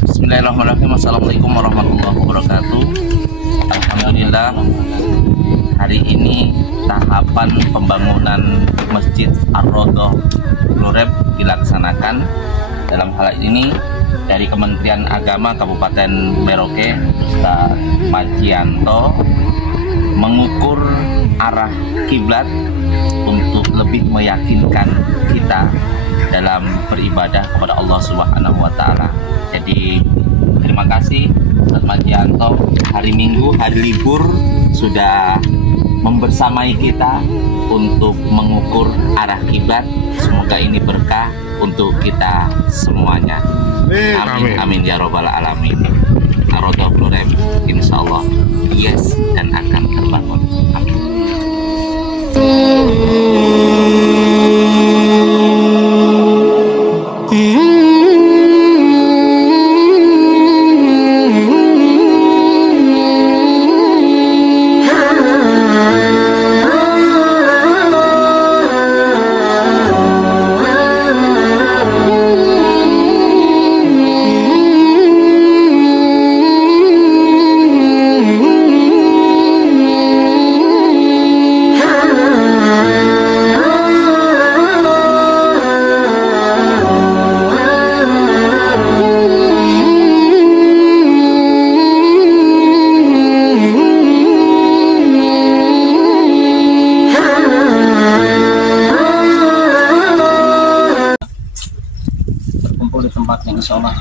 Bismillahirrahmanirrahim. Assalamualaikum warahmatullahi wabarakatuh. Alhamdulillah, hari ini tahapan pembangunan Masjid Ar-Raudhah Bloreb dilaksanakan. Dalam hal ini dari Kementerian Agama Kabupaten Merauke, Ustaz Majianto mengukur arah kiblat untuk lebih meyakinkan kita dalam beribadah kepada Allah Subhanahu wa Ta'ala. Jadi terima kasih Ustaz Majianto, hari Minggu, hari libur sudah membersamai kita untuk mengukur arah kiblat. Semoga ini berkah untuk kita semuanya. Amin amin ya robbal alamin. Ar-Raudhah Bloreb insyaallah yes dan akan terbangun. Amin. Berkumpul di tempat yang insya Allah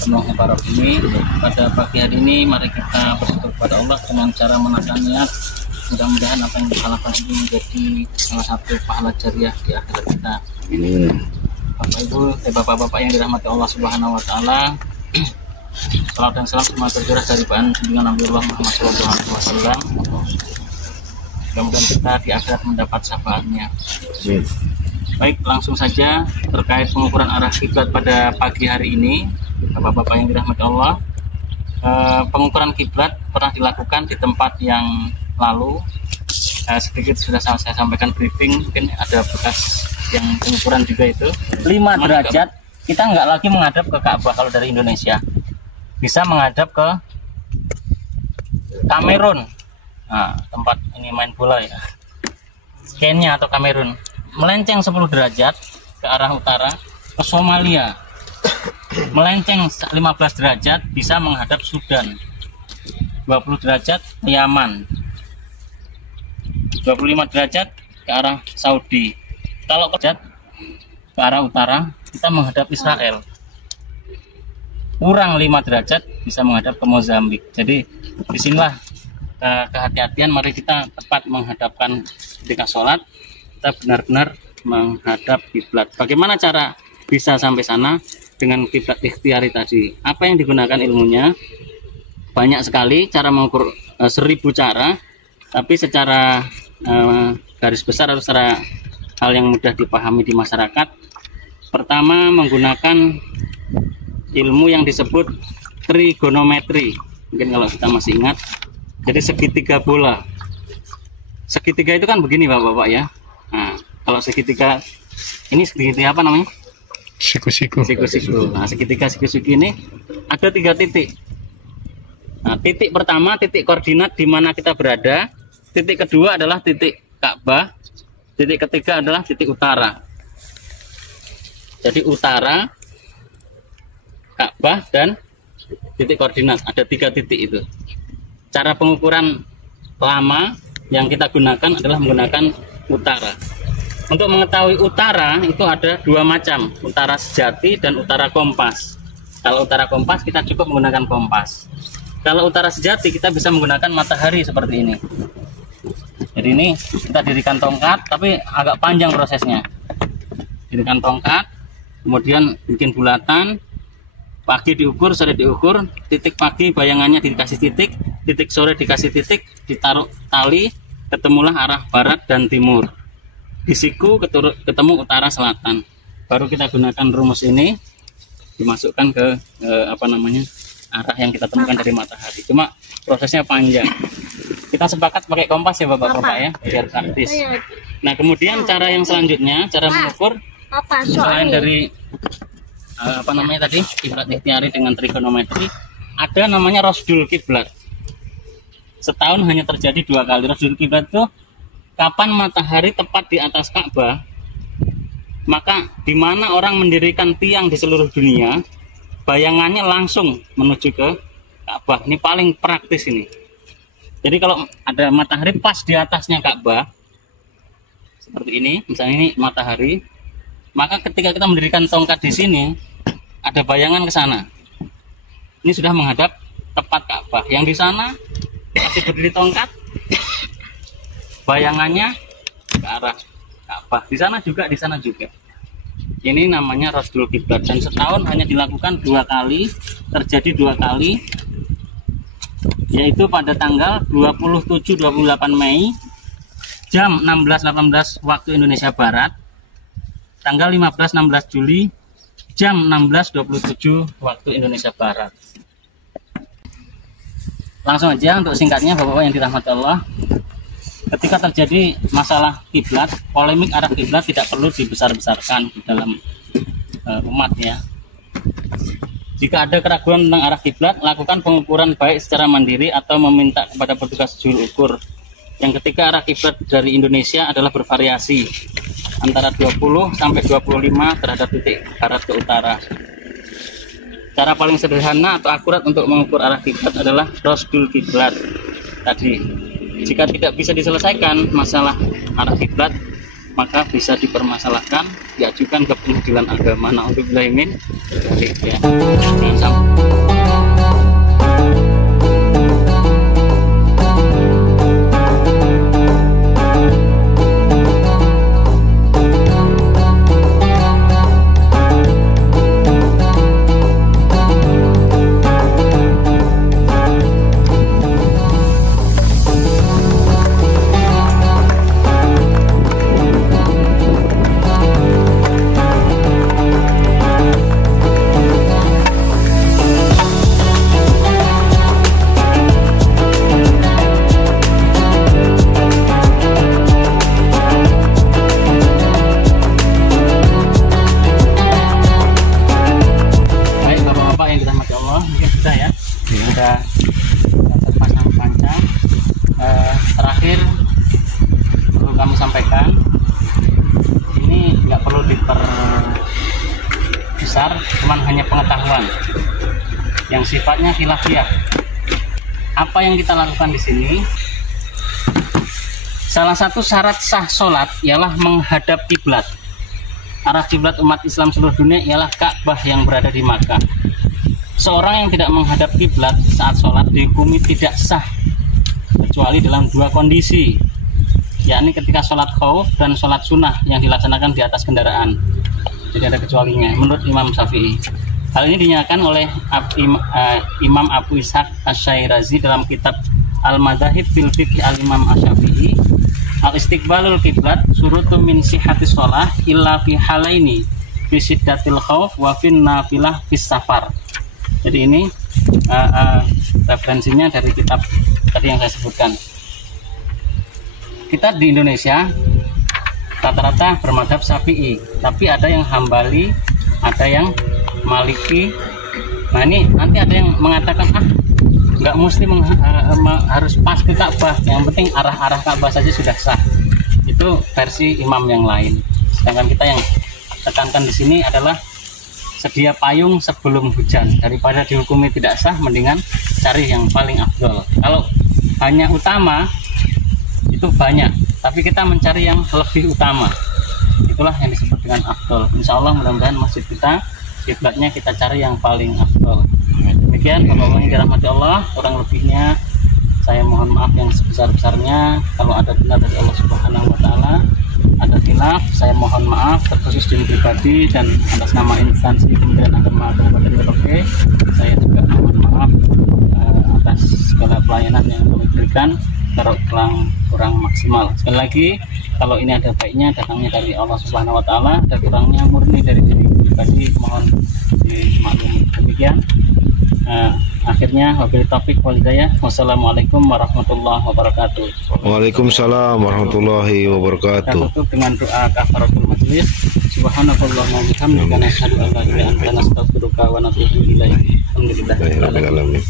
penuh mubarak ini. Pada pagi hari ini mari kita bersyukur kepada Allah dengan cara menaikkan niat. Mudah-mudahan apa yang kita lakukan ini menjadi salah satu pahala jariah di akhirat kita. Bapak Ibu, bapak-bapak yang dirahmati Allah Subhanahu wa Ta'ala, salam dan salam semua tercurah dari bahan junjungan Nabiullah Muhammad SAW. Mudah-mudahan kita di akhirat mendapat syafaatnya. Baik, langsung saja terkait pengukuran arah kiblat pada pagi hari ini, bapak-bapak yang dirahmati Allah. Pengukuran kiblat pernah dilakukan di tempat yang lalu. Sedikit sudah saya sampaikan briefing, mungkin ada bekas yang pengukuran juga itu. 5 derajat, kita nggak lagi menghadap ke Ka'bah kalau dari Indonesia. Bisa menghadap ke Kamerun. Nah, tempat ini main bola ya. Kenya atau Kamerun. Melenceng 10 derajat ke arah utara ke Somalia, melenceng 15 derajat bisa menghadap Sudan, 20 derajat ke Yaman, 25 derajat ke arah Saudi. Kalau ke arah utara kita menghadap Israel, kurang 5 derajat bisa menghadap ke Mozambik. Jadi disinilah kehati-hatian, mari kita tepat menghadapkan ketika sholat, kita benar-benar menghadap kiblat. Bagaimana cara bisa sampai sana dengan kiblat ikhtiari tadi? Apa yang digunakan ilmunya? Banyak sekali cara mengukur, 1000 cara, tapi secara garis besar atau secara hal yang mudah dipahami di masyarakat. Pertama, menggunakan ilmu yang disebut trigonometri. Mungkin kalau kita masih ingat, jadi segitiga bola. Segitiga itu kan begini bapak-bapak ya. Nah, kalau segitiga ini segitiga apa namanya? Siku-siku. Siku-siku. Nah, segitiga siku-siku ini ada 3 titik. Nah, titik pertama titik koordinat di mana kita berada. Titik kedua adalah titik Ka'bah. Titik ketiga adalah titik utara. Jadi utara, Ka'bah dan titik koordinat. Ada 3 titik itu. Cara pengukuran lama yang kita gunakan adalah menggunakan utara. Untuk mengetahui utara itu ada 2 macam, utara sejati dan utara kompas. Kalau utara kompas kita cukup menggunakan kompas. Kalau utara sejati kita bisa menggunakan matahari seperti ini. Jadi ini kita dirikan tongkat, tapi agak panjang prosesnya. Dirikan tongkat, kemudian bikin bulatan, pagi diukur, sore diukur, titik pagi bayangannya dikasih titik, titik sore dikasih titik, ditaruh tali, ketemulah arah barat dan timur. Di siku ketemu utara selatan. Baru kita gunakan rumus ini, dimasukkan ke arah yang kita temukan dari matahari. Cuma prosesnya panjang. Kita sepakat pakai kompas ya bapak-bapak ya, biar praktis. Nah kemudian cara yang selanjutnya, cara mengukur selain dari apa namanya tadi, kiblat ikhtiari dengan trigonometri, ada namanya rosdul kiblat. Setahun hanya terjadi 2 kali. Rosdul kiblat itu kapan matahari tepat di atas Ka'bah, maka di mana orang mendirikan tiang di seluruh dunia, bayangannya langsung menuju ke Ka'bah. Ini paling praktis ini. Jadi kalau ada matahari pas di atasnya Ka'bah, seperti ini, misalnya ini matahari, maka ketika kita mendirikan tongkat di sini, ada bayangan ke sana. Ini sudah menghadap tepat Ka'bah. Yang di sana masih berdiri tongkat, bayangannya ke arah Ka'bah. Di sana juga, di sana juga. Ini namanya rosdul kiblat, dan setahun hanya dilakukan 2 kali, terjadi 2 kali, yaitu pada tanggal 27-28 Mei jam 16.18 waktu Indonesia Barat, tanggal 15-16 Juli jam 16.27 waktu Indonesia Barat. Langsung aja untuk singkatnya, Bapak-bapak yang dirahmati Allah, ketika terjadi masalah kiblat, polemik arah kiblat tidak perlu dibesar-besarkan di dalam umat ya. Jika ada keraguan tentang arah kiblat, lakukan pengukuran baik secara mandiri atau meminta kepada petugas juru ukur. Yang ketiga, arah kiblat dari Indonesia adalah bervariasi antara 20 sampai 25 terhadap titik barat ke utara. Cara paling sederhana atau akurat untuk mengukur arah kiblat adalah rosdul kiblat tadi. Jika tidak bisa diselesaikan masalah arah kiblat, maka bisa dipermasalahkan, diajukan ke pengadilan agama. Na'udzubillah min dzalik ya. Terpasang panca. Terakhir perlu kami sampaikan, ini nggak perlu diperbesar, cuman hanya pengetahuan yang sifatnya khilafiyah. Apa yang kita lakukan di sini, salah satu syarat sah sholat ialah menghadap kiblat. Arah kiblat umat Islam seluruh dunia ialah Ka'bah yang berada di Makkah. Seorang yang tidak menghadap kiblat saat sholat dihukumi tidak sah kecuali dalam 2 kondisi, yakni ketika sholat khauf dan sholat sunnah yang dilaksanakan di atas kendaraan. Jadi ada kecualinya menurut Imam Syafi'i. Hal ini dinyatakan oleh Imam Abu Ishaq Asy-Syairazi dalam kitab Al-Madzahib fil Fiqh Al-Imam Asy-Syafi'i. Al-istiqbalul kiblat surutu min sihhatis shalah illa fi halaini fi syiddatil khauf wa fin nafilah fis safar. Jadi ini referensinya dari kitab tadi yang saya sebutkan. Kita di Indonesia rata-rata bermadhab Syafi'i, tapi ada yang Hambali, ada yang Maliki. Nah ini nanti ada yang mengatakan nggak mesti harus pas ke Ka'bah, yang penting arah-arah Ka'bah saja sudah sah. Itu versi imam yang lain. Sedangkan kita yang tekankan di sini adalah sedia payung sebelum hujan. Daripada dihukumi tidak sah, mendingan cari yang paling afdol. Kalau hanya utama itu banyak, tapi kita mencari yang lebih utama, itulah yang disebut dengan afdol. Insya Allah mudah-mudahan masjid kita kiblatnya kita cari yang paling afdol. Demikian Bapak-bapak yang dirahmati Allah, kurang lebihnya saya mohon maaf yang sebesar-besarnya. Kalau ada benar dari Allah Subhanahu wa Ta'ala, ada khilaf, saya mohon maaf terkhusus diri pribadi dan atas nama instansi Kementerian Agama Kabupaten Merauke. Saya juga mohon maaf atas segala pelayanan yang kami berikan kalau kurang maksimal. Sekali lagi, kalau ini ada baiknya datangnya dari Allah Subhanahu wa Ta'ala, ada kurangnya murni dari diri pribadi, mohon dimaklumi. Demikian akhirnya wabillahi taufiq wal hidayah. Wassalamualaikum warahmatullahi wabarakatuh. Waalaikumsalam warahmatullahi wabarakatuh. Kita tutup dengan doa kafaratul majelis. Subhanakallahumma wa bihamdika nasyhadu an la ilaha illa anta nastaghfiruka wa natubu ilaik. Alhamdulillah.